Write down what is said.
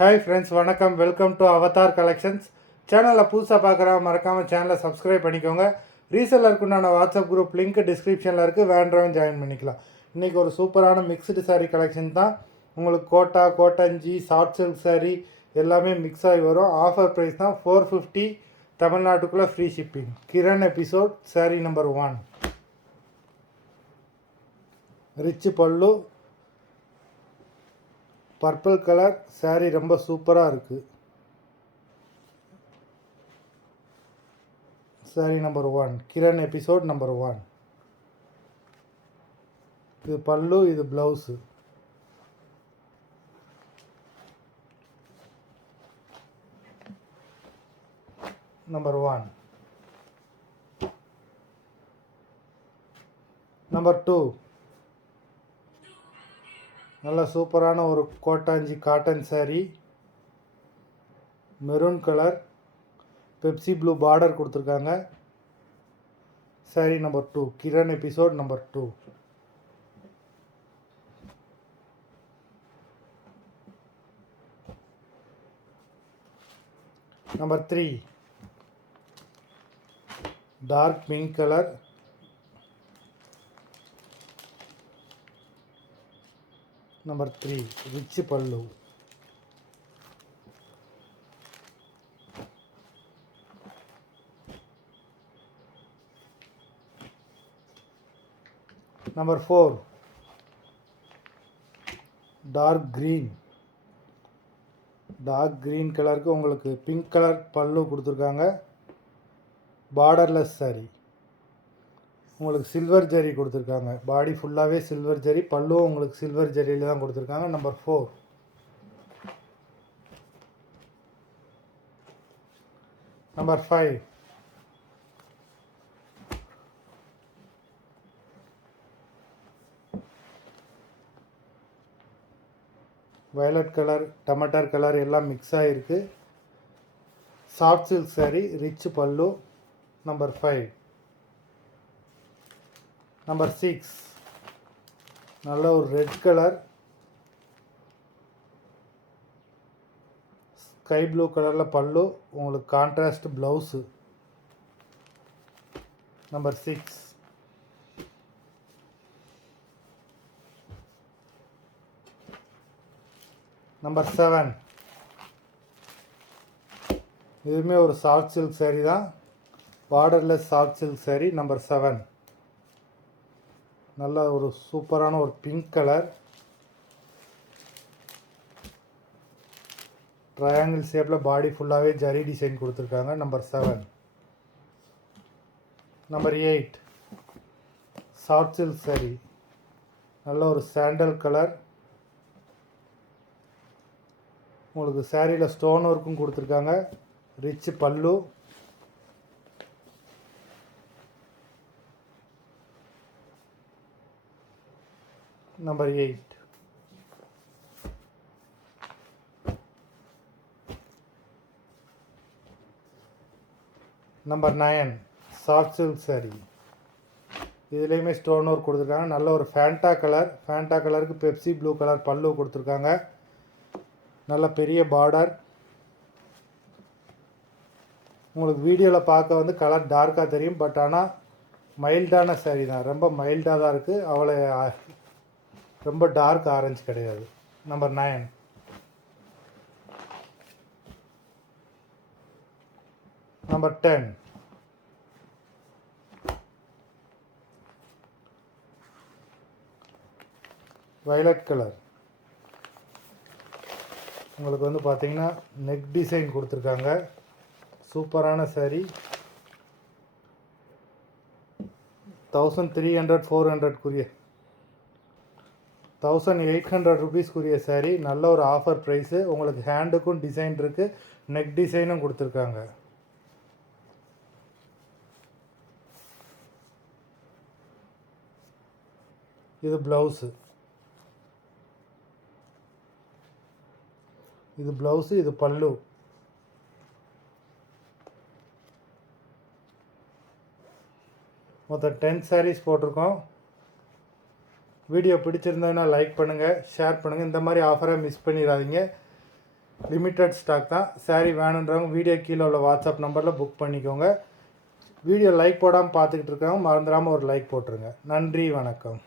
Hi friends, வணக்கம். Welcome to Avatar collections. சேனலில் புதுசாக பார்க்குறா மறக்காமல் சேனலை சப்ஸ்கிரைப் பண்ணிக்கோங்க. ரீசெல்லருக்குண்டான வாட்ஸ்அப் குரூப் லிங்க் டிஸ்கிரிப்ஷனில் இருக்குது, வேண்டவன் ஜாயின் பண்ணிக்கலாம். இன்றைக்கி ஒரு சூப்பரான மிக்ஸ்டு சாரீ கலெக்ஷன் தான். உங்களுக்கு கோட்டா, கோட்டஞ்சி, சாஃப்ட் சில்க் சாரீ எல்லாமே மிக்ஸ் ஆகி வரும். ஆஃபர் ப்ரைஸ் தான் 450, தமிழ்நாட்டுக்குள்ளே free shipping. Kiran episode sari number 1. Rich pallu, purple colour sari ரொம்ப சூப்பராக இருக்குது. Sari number 1, Kiran episode number 1. இது பல்லு, இது ப்ளவுஸு. நம்பர் 1. நம்பர் 2, நல்ல சூப்பரான ஒரு கோட்டாஞ்சி cotton sari, maroon colour, Pepsi blue border கொடுத்துருக்காங்க. Sari number 2, Kiran episode number 2. Number 3, dark pink colour, number 3, rich pallu. Number 4, dark green. Dark green கலருக்கு உங்களுக்கு பிங்க் கலர் பல்லு கொடுத்துருக்காங்க. பார்டர்லெஸ் சாரீ, உங்களுக்கு சில்வர் ஜரி கொடுத்துருக்காங்க. பாடி ஃபுல்லாகவே சில்வர் ஜரி, பல்லுவும் உங்களுக்கு சில்வர் ஜரியில் தான் கொடுத்துருக்காங்க. Number 4. Number 5, violet colour, tomato colour எல்லாம் மிக்ஸ் ஆகிருக்கு. Soft silk sari, rich pallu. Number 5. Number 6, நல்ல ஒரு ரெட் கலர், ஸ்கை ப்ளூ கலரில் பல்லு, உங்களுக்கு கான்ட்ராஸ்ட் ப்ளவுஸு. நம்பர் 6. நம்பர் 7, இதுவுமே ஒரு சாஃப்ட் சில்க் சாரீ தான், borderless soft silk sari. Number 7, நல்ல ஒரு சூப்பரான ஒரு பிங்க் கலர், ட்ரையாங்கிள் ஷேப்பில் பாடி ஃபுல்லாகவே ஜரி டிசைன் கொடுத்துருக்காங்க. Number 7. Number 8, soft silk sari, நல்ல ஒரு சாண்டல் கலர், உங்களுக்கு சாரியில் ஸ்டோன் ஒர்க்கும் கொடுத்துருக்காங்க. Rich pallu. Number 8. Number 9, soft silk sari, இதுலேயுமே ஸ்டோன் ஒர்க் கொடுத்துருக்காங்க. நல்ல ஒரு ஃபேண்டா கலர், ஃபேண்டா கலருக்கு பெப்சி ப்ளூ கலர் பல்லு கொடுத்துருக்காங்க. நல்ல பெரிய பார்டர். உங்களுக்கு வீடியோவில் பார்க்க வந்து கலர் டார்க்காக தெரியும், பட் ஆனால் மைல்டான சாரீ தான், ரொம்ப மைல்டாக தான் இருக்குது. அவ்வளோ ரொம்ப டார்க் ஆரஞ்சு கிடையாது. நம்பர் 9. நம்பர் 10, வயலட் கலர், உங்களுக்கு வந்து பார்த்தீங்கன்னா நெக் டிசைன் கொடுத்துருக்காங்க. சூப்பரான சாரீ. 1300, 400 1800 ருபீஸ்க்குரிய சாரீ. நல்ல ஒரு ஆஃபர் ப்ரைஸு. உங்களுக்கு ஹேண்டுக்கும் டிசைன் இருக்குது, நெக் டிசைனும் கொடுத்துருக்காங்க. இது ப்ளவுஸு. இது ப்ளவுஸு, இது பல்லு. மொத்தம் 10 sarees போட்டிருக்கோம். வீடியோ பிடிச்சிருந்ததுன்னா லைக் பண்ணுங்கள், ஷேர் பண்ணுங்கள். இந்த மாதிரி ஆஃபரை மிஸ் பண்ணிடாதீங்க. லிமிட்டட் ஸ்டாக் தான். சாரீ வேணுன்றவங்க வீடியோ கீழே உள்ள வாட்ஸ்அப் நம்பரில் புக் பண்ணிக்கோங்க. வீடியோ லைக் போடாமல் பார்த்துக்கிட்டு இருக்கவங்க மறந்துடாமல் ஒரு லைக் போட்டுருங்க. நன்றி, வணக்கம்.